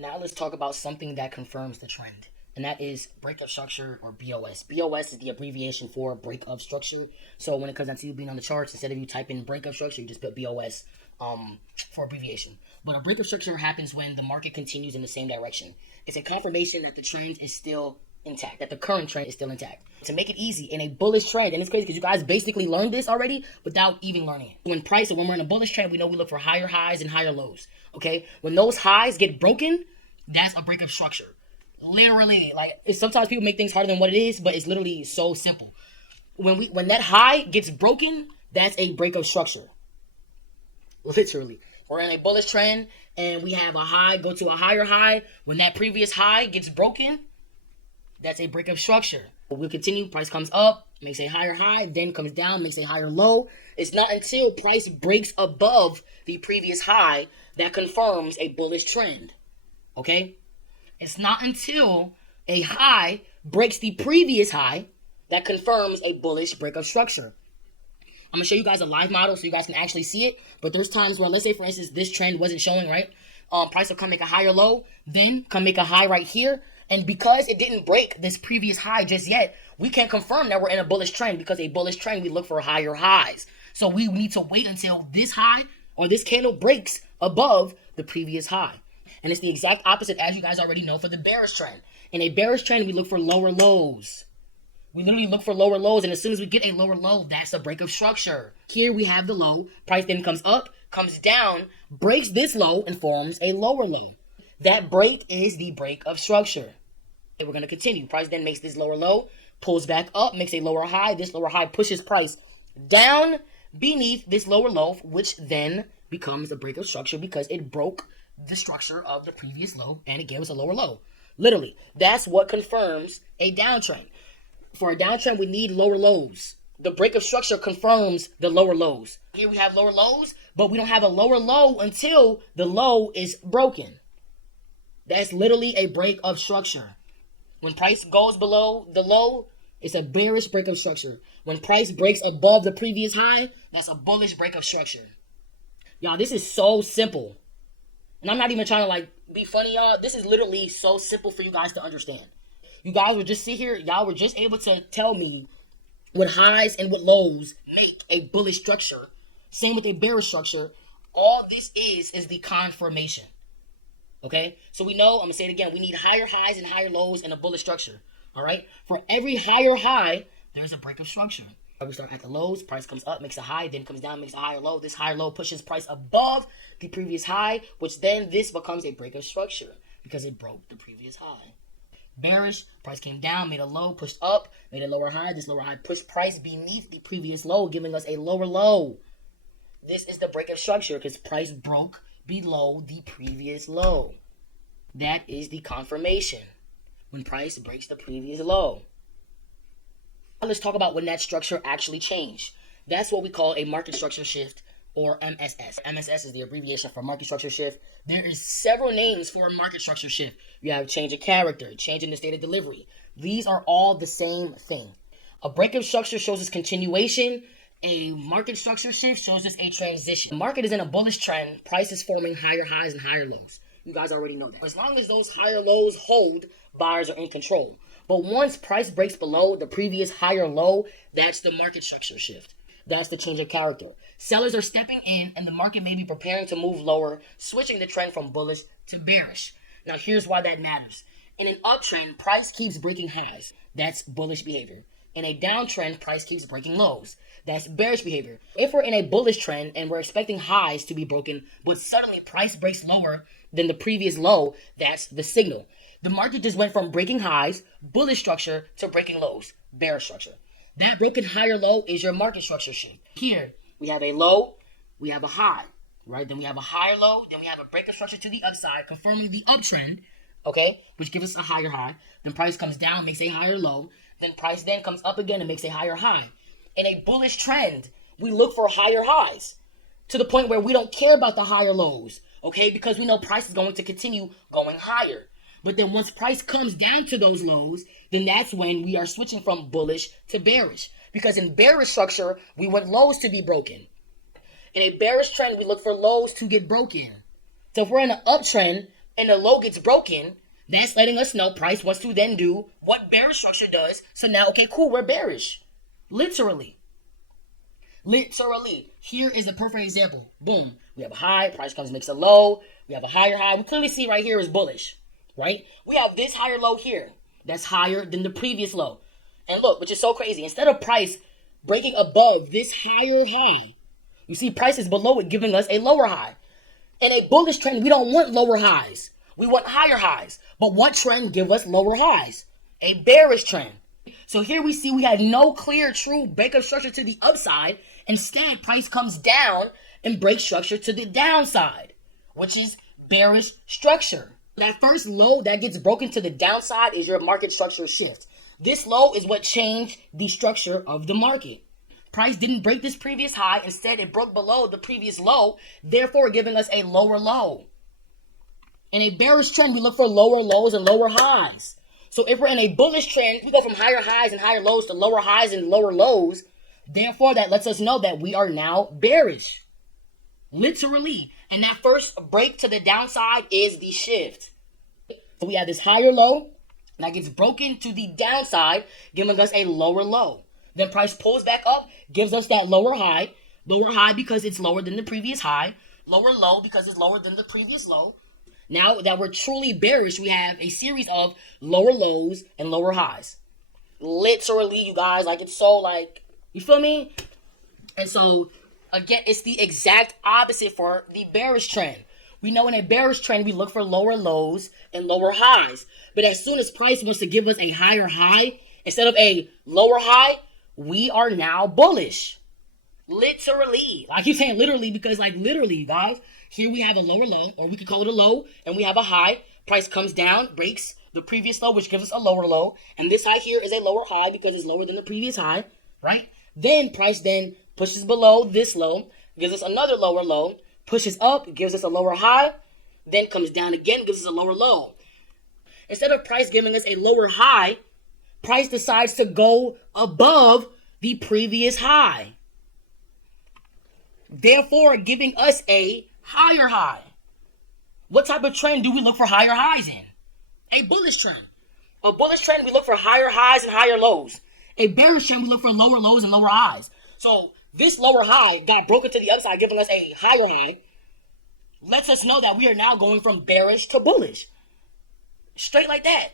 Now let's talk about something that confirms the trend, and that is break of structure, or BOS. BOS is the abbreviation for break of structure. So when it comes down to you being on the charts, instead of you type in break of structure, you just put BOS for abbreviation. But a break of structure happens when the market continues in the same direction. It's a confirmation that the trend is still intact, that the current trend is still intact. To make it easy, in a bullish trend, and it's crazy because you guys basically learned this already without even learning it. When we're in a bullish trend, we know we look for higher highs and higher lows. Okay, when those highs get broken, that's a break of structure. Literally, sometimes people make things harder than what it is, but it's literally so simple. When that high gets broken, that's a break of structure. Literally, we're in a bullish trend and we have a high go to a higher high. When that previous high gets broken, that's a break of structure. We'll continue. Price comes up, makes a higher high, then comes down, makes a higher low. It's not until price breaks above the previous high that confirms a bullish trend. Okay? It's not until a high breaks the previous high that confirms a bullish break of structure. I'm going to show you guys a live model so you guys can actually see it. But there's times where, let's say, for instance, this trend wasn't showing, right? Price will come make a higher low, then come make a high right here. And because it didn't break this previous high just yet, we can't confirm that we're in a bullish trend, because a bullish trend, we look for higher highs. So we need to wait until this high or this candle breaks above the previous high. And it's the exact opposite, as you guys already know, for the bearish trend. In a bearish trend, we look for lower lows. We literally look for lower lows, and as soon as we get a lower low, that's a break of structure. Here we have the low. Price then comes up, comes down, breaks this low, and forms a lower low. That break is the break of structure. And we're going to continue. Price then makes this lower low, pulls back up, makes a lower high. This lower high pushes price down beneath this lower low, which then becomes a break of structure because it broke the structure of the previous low and it gave us a lower low. Literally, that's what confirms a downtrend. For a downtrend, we need lower lows. The break of structure confirms the lower lows. Here we have lower lows, but we don't have a lower low until the low is broken. That's literally a break of structure. When price goes below the low, it's a bearish break of structure. When price breaks above the previous high, that's a bullish break of structure. Y'all, this is so simple. And I'm not even trying to be funny, y'all. This is literally so simple for you guys to understand. You guys would just sit here, y'all were just able to tell me what highs and what lows make a bullish structure. Same with a bearish structure. All this is the confirmation. Okay? So we know, I'm going to say it again, we need higher highs and higher lows in a bullish structure. All right? For every higher high, there's a break of structure. We start at the lows, price comes up, makes a high, then comes down, makes a higher low. This higher low pushes price above the previous high, which then this becomes a break of structure because it broke the previous high. Bearish, price came down, made a low, pushed up, made a lower high. This lower high pushed price beneath the previous low, giving us a lower low. This is the break of structure because price broke below the previous low. That is the confirmation when price breaks the previous low. Now let's talk about when that structure actually changed. That's what we call a market structure shift, or MSS. MSS is the abbreviation for market structure shift. There is several names for a market structure shift. You have change of character, change in the state of delivery. These are all the same thing. A break of structure shows us continuation. A market structure shift shows us a transition. The market is in a bullish trend. Price is forming higher highs and higher lows. You guys already know that. As long as those higher lows hold, buyers are in control. But once price breaks below the previous higher low, that's the market structure shift. That's the change of character. Sellers are stepping in and the market may be preparing to move lower, switching the trend from bullish to bearish. Now here's why that matters. In an uptrend, price keeps breaking highs. That's bullish behavior. In a downtrend, price keeps breaking lows. That's bearish behavior. If we're in a bullish trend and we're expecting highs to be broken, but suddenly price breaks lower than the previous low, that's the signal. The market just went from breaking highs, bullish structure, to breaking lows, bearish structure. That broken higher low is your market structure shift. Here, we have a low, we have a high, right? Then we have a higher low, then we have a break of structure to the upside, confirming the uptrend, okay, which gives us a higher high. Then price comes down, makes a higher low. Then price then comes up again and makes a higher high. In a bullish trend, we look for higher highs to the point where we don't care about the higher lows, okay, because we know price is going to continue going higher. But then once price comes down to those lows, then that's when we are switching from bullish to bearish. Because in bearish structure, we want lows to be broken. In a bearish trend, we look for lows to get broken. So if we're in an uptrend and the low gets broken, that's letting us know price wants to then do what bearish structure does. So now, okay, cool, we're bearish. Literally. Here is a perfect example. Boom. We have a high, price comes, makes a low. We have a higher high. We clearly see right here is bullish, right? We have this higher low here. That's higher than the previous low. And look, which is so crazy. Instead of price breaking above this higher high, you see price is below it, giving us a lower high. In a bullish trend, we don't want lower highs. We want higher highs. But what trend give us lower highs? A bearish trend. So here we see we had no clear, true breakup structure to the upside. Instead, price comes down and breaks structure to the downside, which is bearish structure. That first low that gets broken to the downside is your market structure shift. This low is what changed the structure of the market. Price didn't break this previous high. Instead, it broke below the previous low, therefore giving us a lower low. In a bearish trend, we look for lower lows and lower highs. So if we're in a bullish trend, we go from higher highs and higher lows to lower highs and lower lows. Therefore, that lets us know that we are now bearish. Literally. And that first break to the downside is the shift. So we have this higher low that gets broken to the downside, giving us a lower low. Then price pulls back up, gives us that lower high. Lower high because it's lower than the previous high. Lower low because it's lower than the previous low. Now that we're truly bearish, we have a series of lower lows and lower highs. Literally, you guys, like it's so like, you feel me? And so, again, it's the exact opposite for the bearish trend. We know in a bearish trend, we look for lower lows and lower highs. But as soon as price wants to give us a higher high, instead of a lower high, we are now bullish. Literally. I keep saying literally because like literally, you guys, here we have a lower low, or we could call it a low, and we have a high. Price comes down, breaks the previous low, which gives us a lower low. And this high here is a lower high because it's lower than the previous high, right? Then price then pushes below this low, gives us another lower low, pushes up, gives us a lower high, then comes down again, gives us a lower low. Instead of price giving us a lower high, price decides to go above the previous high, therefore giving us a higher high. What type of trend do we look for higher highs in? A bullish trend. A bullish trend, we look for higher highs and higher lows. A bearish trend, we look for lower lows and lower highs. So this lower high got broken to the upside, giving us a higher high. Lets us know that we are now going from bearish to bullish. Straight like that.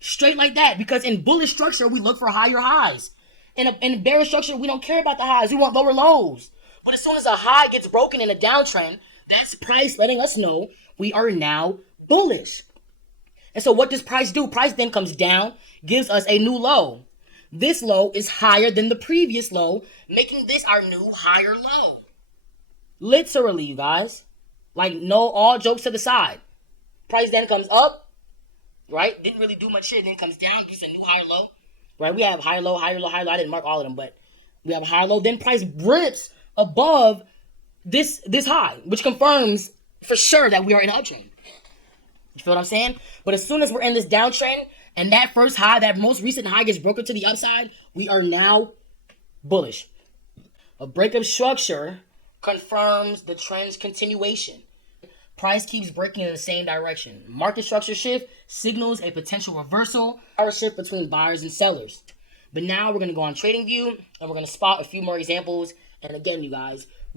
Straight like that. Because in bullish structure, we look for higher highs. In bearish structure, we don't care about the highs. We want lower lows. But as soon as a high gets broken in a downtrend, that's price letting us know we are now bullish. And so what does price do? Price then comes down, gives us a new low. This low is higher than the previous low, making this our new higher low. Literally, you guys. Like, no, all jokes to the side. Price then comes up, right? Didn't really do much shit. Then comes down, gives a new higher low. Right? We have higher low, higher low, higher low. I didn't mark all of them, but we have a higher low. Then price rips above this high, which confirms for sure that we are in an uptrend. You feel what I'm saying? But as soon as we're in this downtrend and that first high, that most recent high gets broken to the upside, we are now bullish. A breakup structure confirms the trend's continuation. Price keeps breaking in the same direction. Market structure shift signals a potential reversal or shift between buyers and sellers. But now we're going to go on TradingView and we're going to spot a few more examples. And again, you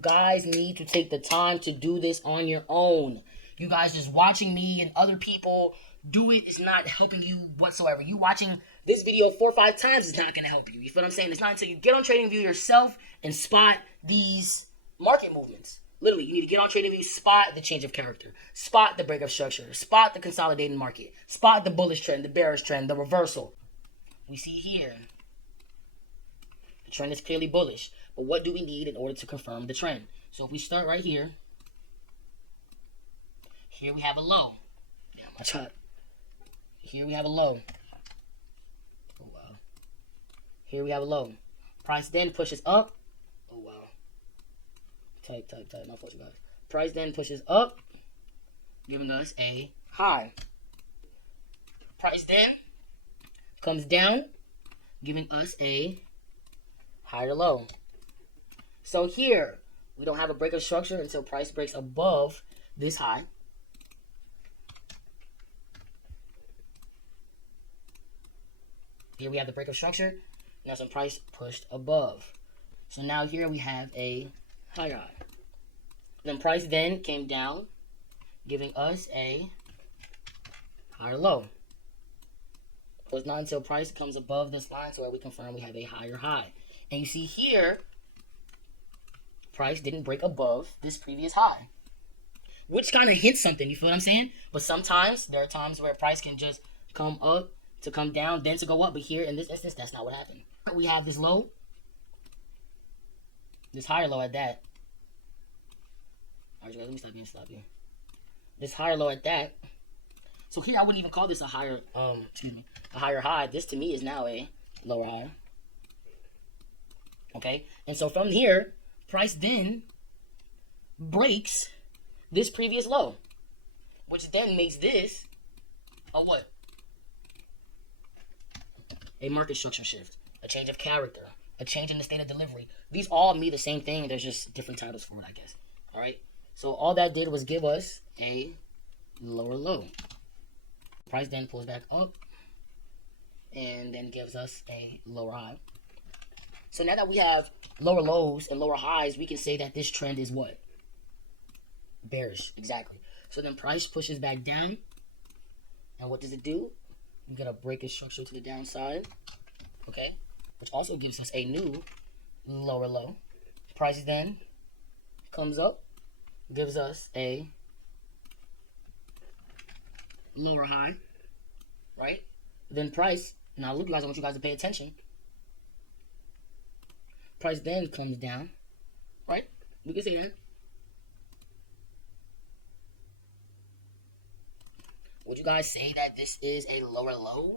guys need to take the time to do this on your own. You guys just watching me and other people do it is not helping you whatsoever. You watching this video 4 or 5 times is not going to help you. You feel what I'm saying? It's not until you get on TradingView yourself and spot these market movements. Literally, you need to get on TradingView, spot the change of character, spot the breakup structure, spot the consolidating market, spot the bullish trend, the bearish trend, the reversal. We see here, the trend is clearly bullish. But what do we need in order to confirm the trend? So if we start right here, here we have a low. Damn, my chart. Here we have a low. Oh, wow. Here we have a low. Price then pushes up. Oh, wow. Type. My fault, you guys. Price then pushes up, giving us a high. Price then comes down, giving us a higher low. So here, we don't have a breakup structure until price breaks above this high. Here we have the breakup structure. Now some price pushed above. So now here we have a higher high. Then price then came down, giving us a higher low. So it's not until price comes above this line so where we confirm we have a higher high. And you see here, price didn't break above this previous high, which kind of hints something, you feel what I'm saying? But sometimes, there are times where price can just come up to come down, then to go up. But here, in this instance, that's not what happened. We have this low, this higher low at that. Alright, guys, let me stop you. This higher low at that. So here, I wouldn't even call this a higher, a higher high. This, to me, is now a lower high. Okay? And so from here, price then breaks this previous low, which then makes this a what? A market structure shift, a change of character, a change in the state of delivery. These all mean the same thing. There's just different titles for it, I guess. All right. So all that did was give us a lower low. Price then pulls back up and then gives us a lower high. So now that we have lower lows and lower highs, we can say that this trend is what? Bearish. Exactly. So then price pushes back down. And what does it do? We got to break its structure to the downside. Okay. Which also gives us a new lower low. Price then comes up. Gives us a lower high. Right? Then price. Now look, guys, I want you guys to pay attention. Price then comes down. Right? We can say that. Would you guys say that this is a lower low?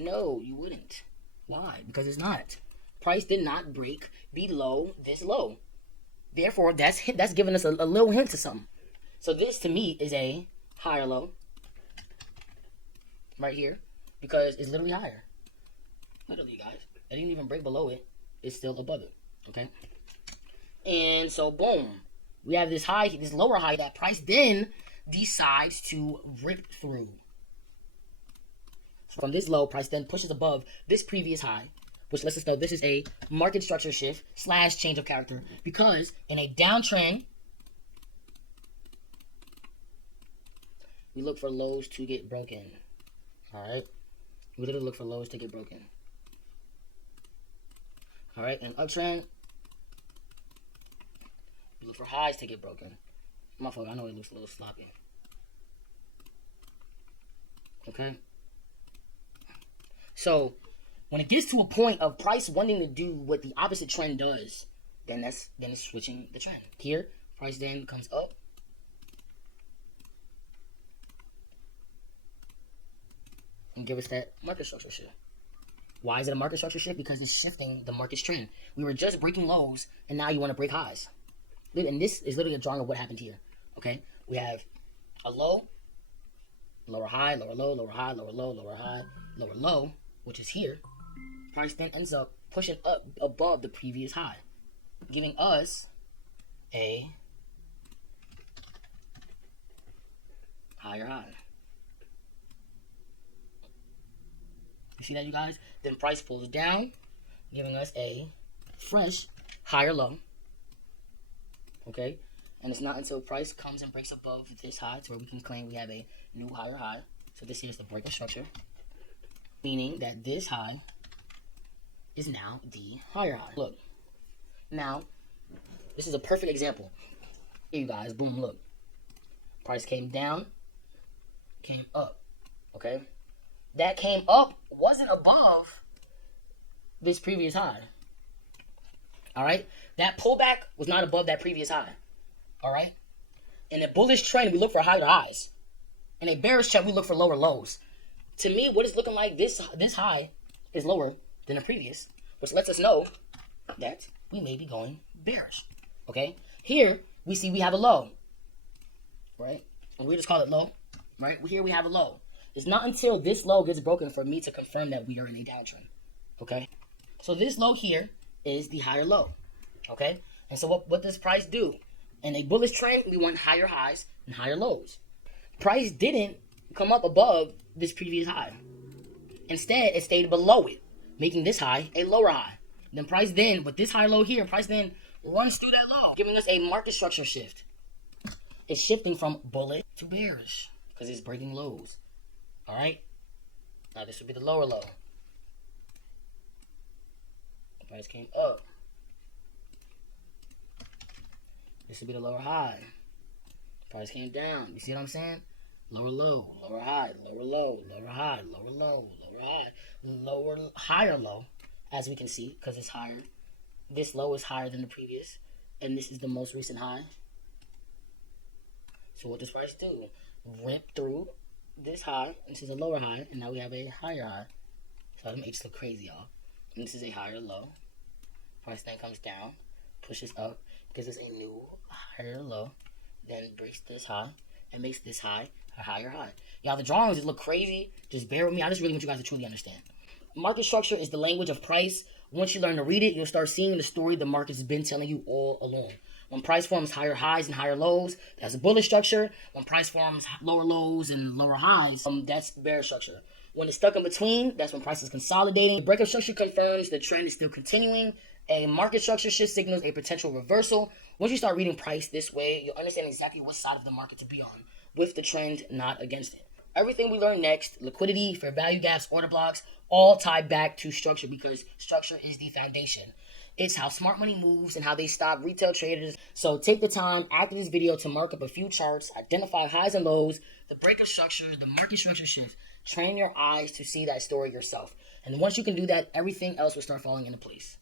No, you wouldn't. Why? Because it's not. Price did not break below this low. Therefore, that's giving us a little hint to something. So this, to me, is a higher low. Right here. Because it's literally higher. Literally, guys. It didn't even break below it. It's still above it. Okay? And so, boom. We have this high, this lower high that price then decides to rip through. From this low, price then pushes above this previous high, which lets us know this is a market structure shift / change of character, because in a downtrend, we look for lows to get broken. Alright? We literally look for lows to get broken. Alright? In uptrend, we look for highs to get broken. My fault, I know it looks a little sloppy. Okay? So, when it gets to a point of price wanting to do what the opposite trend does, then it's switching the trend. Here, price then comes up. And give us that market structure shift. Why is it a market structure shift? Because it's shifting the market's trend. We were just breaking lows, and now you want to break highs. And this is literally a drawing of what happened here. Okay? We have a low, lower high, lower low, lower high, lower low, lower high, lower low, which is here. Price then ends up pushing up above the previous high, giving us a higher high. You see that, you guys? Then price pulls down, giving us a fresh higher low. Okay? And it's not until price comes and breaks above this high to where we can claim we have a new higher high. So this here is the breakup structure, meaning that this high is now the higher high. Look. Now, this is a perfect example. Here, you guys. Boom, look. Price came down, came up. Okay? That came up wasn't above this previous high. Alright? That pullback was not above that previous high. Alright? In a bullish trend, we look for higher highs. In a bearish trend, we look for lower lows. To me, what it's looking like, this high is lower than the previous, which lets us know that we may be going bearish. Okay? Here, we see we have a low. Right? And we just call it low. Right? Here we have a low. It's not until this low gets broken for me to confirm that we are in a downtrend. Okay? So this low here is the higher low. Okay? And so what does price do? In a bullish trend, we want higher highs and higher lows. Price didn't come up above this previous high. Instead, it stayed below it, making this high a lower high. Then price then, with this high low here, price then runs through that low, giving us a market structure shift. It's shifting from bullish to bearish because it's breaking lows. All right. Now this would be the lower low. The price came up. This would be the lower high. Price came down. You see what I'm saying? Lower low, lower high, lower low, lower high, lower low, lower high, lower, higher low, as we can see, because it's higher. This low is higher than the previous, and this is the most recent high. So what does price do? Rip through this high. This is a lower high, and now we have a higher high. So that makes it look crazy, y'all. And this is a higher low. Price then comes down, pushes up, gives us a new higher low, then breaks this high, and makes this high a higher high. Y'all, the drawings just look crazy. Just bear with me. I just really want you guys to truly understand. Market structure is the language of price. Once you learn to read it, you'll start seeing the story the market's been telling you all along. When price forms higher highs and higher lows, that's a bullish structure. When price forms lower lows and lower highs, that's bearish structure. When it's stuck in between, that's when price is consolidating. The breakup structure confirms the trend is still continuing. A market structure shift signals a potential reversal. Once you start reading price this way, you'll understand exactly what side of the market to be on, with the trend, not against it. Everything we learn next, liquidity, fair value gaps, order blocks, all tie back to structure because structure is the foundation. It's how smart money moves and how they stop retail traders. So take the time after this video to mark up a few charts, identify highs and lows, the breakup structure, the market structure shift. Train your eyes to see that story yourself. And once you can do that, everything else will start falling into place.